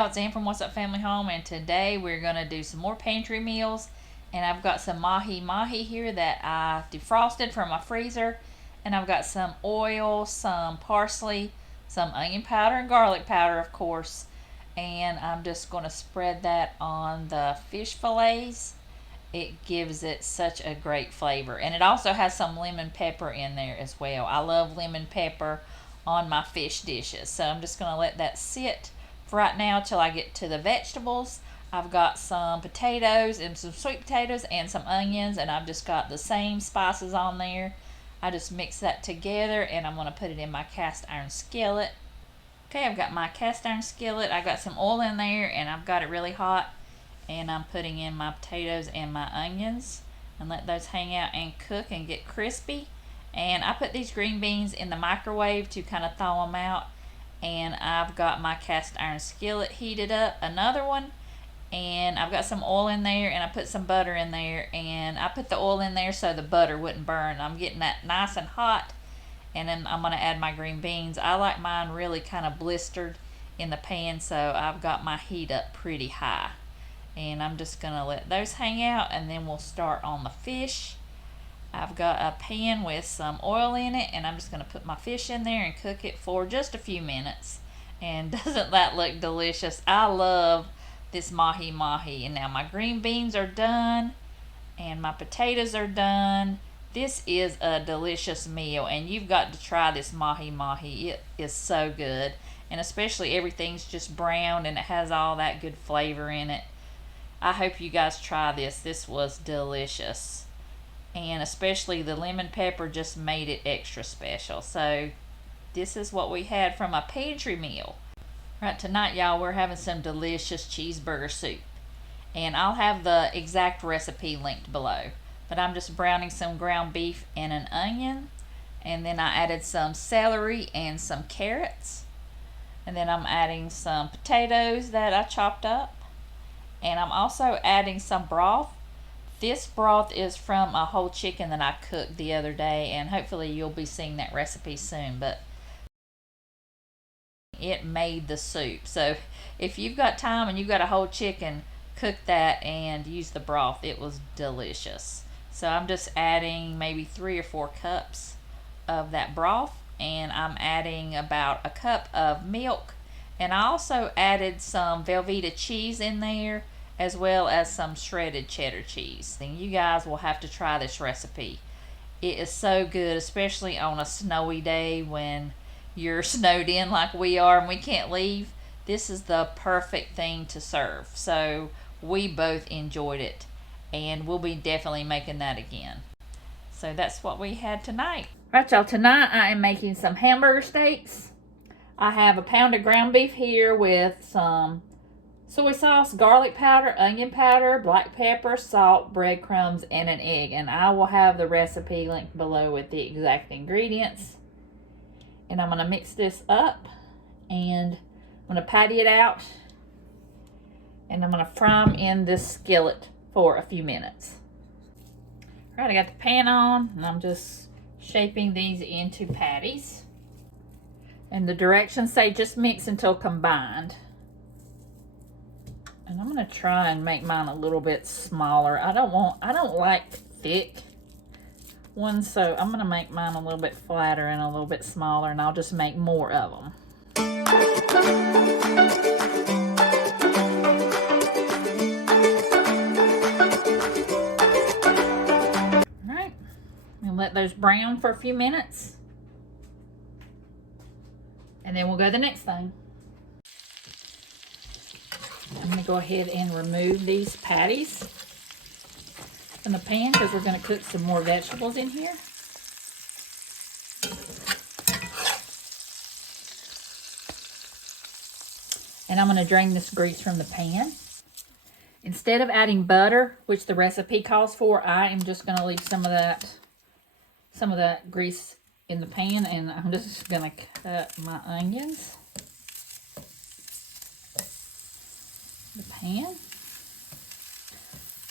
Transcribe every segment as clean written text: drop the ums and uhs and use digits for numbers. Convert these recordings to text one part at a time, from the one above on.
y'all, it's Ann from What's Up Family Home, and today we're going to do some more pantry meals. And I've got some Mahi Mahi here that I defrosted from my freezer. And I've got some oil, some parsley, some onion powder and garlic powder, of course. And I'm just going to spread that on the fish fillets. It gives it such a great flavor. And it also has some lemon pepper in there as well. I love lemon pepper on my fish dishes. So I'm just going to let that sit for right now till I get to the vegetables. I've got some potatoes and some sweet potatoes and some onions, and I've just got the same spices on there. I just mix that together, and I'm going to put it in my cast iron skillet. Okay, I've got my cast iron skillet. I got some oil in there, and I've got it really hot. And I'm putting in my potatoes and my onions and let those hang out and cook and get crispy. And I put these green beans in the microwave to kind of thaw them out. And I've got my cast iron skillet heated up, another one. And I've got some oil in there, and I put some butter in there. And I put the oil in there so the butter wouldn't burn. I'm getting that nice and hot. And then I'm going to add my green beans. I like mine really kind of blistered in the pan, so I've got my heat up pretty high. And I'm just going to let those hang out, and then we'll start on the fish. I've got a pan with some oil in it, and I'm just going to put my fish in there and cook it for just a few minutes. And doesn't that look delicious? I love this Mahi Mahi. And now my green beans are done, and my potatoes are done. This is a delicious meal, and you've got to try this Mahi Mahi. It is so good, and especially everything's just browned, and it has all that good flavor in it. I hope you guys try this. This was delicious. And especially the lemon pepper just made it extra special. So this is what we had from a pantry meal. Right, tonight, y'all, we're having some delicious cheeseburger soup. And I'll have the exact recipe linked below. But I'm just browning some ground beef and an onion. And then I added some celery and some carrots. And then I'm adding some potatoes that I chopped up. And I'm also adding some broth. This broth is from a whole chicken that I cooked the other day, and hopefully you'll be seeing that recipe soon. But it made the soup. So if you've got time and you've got a whole chicken, cook that and use the broth. It was delicious. So I'm just adding maybe 3 or 4 cups of that broth, and I'm adding about a cup of milk. And I also added some Velveeta cheese in there, as well as some shredded cheddar cheese. And you guys will have to try this recipe. It is so good, especially on a snowy day when you're snowed in like we are and we can't leave. This is the perfect thing to serve. So we both enjoyed it, and we'll be definitely making that again. So that's what we had tonight. Right, y'all, tonight I am making some hamburger steaks. I have a pound of ground beef here with some soy sauce, garlic powder, onion powder, black pepper, salt, breadcrumbs, and an egg. And I will have the recipe linked below with the exact ingredients. And I'm going to mix this up, and I'm going to patty it out, and I'm going to fry them in this skillet for a few minutes. All right, I got the pan on, and I'm just shaping these into patties. And the directions say just mix until combined. And I'm going to try and make mine a little bit smaller. I don't like thick ones, so I'm going to make mine a little bit flatter and a little bit smaller, and I'll just make more of them. All right, and let those brown for a few minutes. And then we'll go to the next thing. I'm going to go ahead and remove these patties from the pan because we're going to cook some more vegetables in here. And I'm going to drain this grease from the pan. Instead of adding butter, which the recipe calls for, I am just going to leave some of that grease in the pan, and I'm just going to cut my onions. The pan.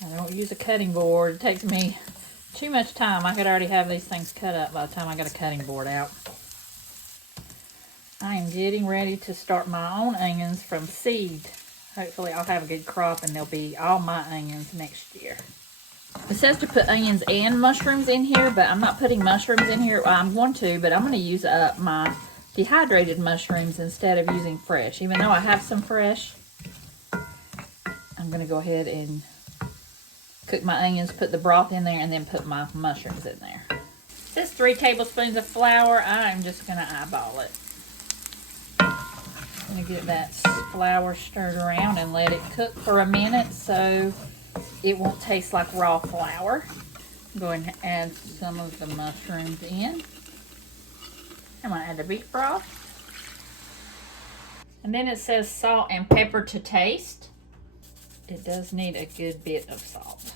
I don't use a cutting board. It takes me too much time. I could already have these things cut up by the time I got a cutting board out. I am getting ready to start my own onions from seed. Hopefully I'll have a good crop and they'll be all my onions next year. It says to put onions and mushrooms in here, but I'm not putting mushrooms in here. Well, I'm going to, but I'm going to use up my dehydrated mushrooms instead of using fresh. Even though I have some fresh, I'm going to go ahead and cook my onions, put the broth in there, and then put my mushrooms in there. It says 3 tablespoons of flour. I'm just going to eyeball it. I'm going to get that flour stirred around and let it cook for a minute so it won't taste like raw flour. Go ahead and add some of the mushrooms in. I'm going to add the beef broth. And then it says salt and pepper to taste. It does need a good bit of salt.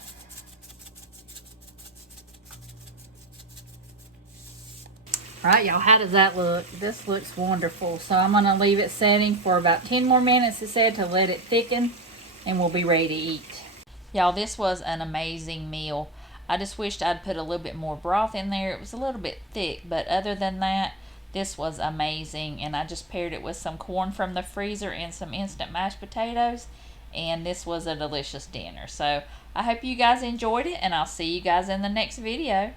Alright, y'all, how does that look? This looks wonderful. So I'm going to leave it setting for about 10 more minutes, it said, to let it thicken, and we'll be ready to eat. Y'all, this was an amazing meal. I just wished I'd put a little bit more broth in there. It was a little bit thick, but other than that, this was amazing. And I just paired it with some corn from the freezer and some instant mashed potatoes, and this was a delicious dinner. So I hope you guys enjoyed it, and I'll see you guys in the next video.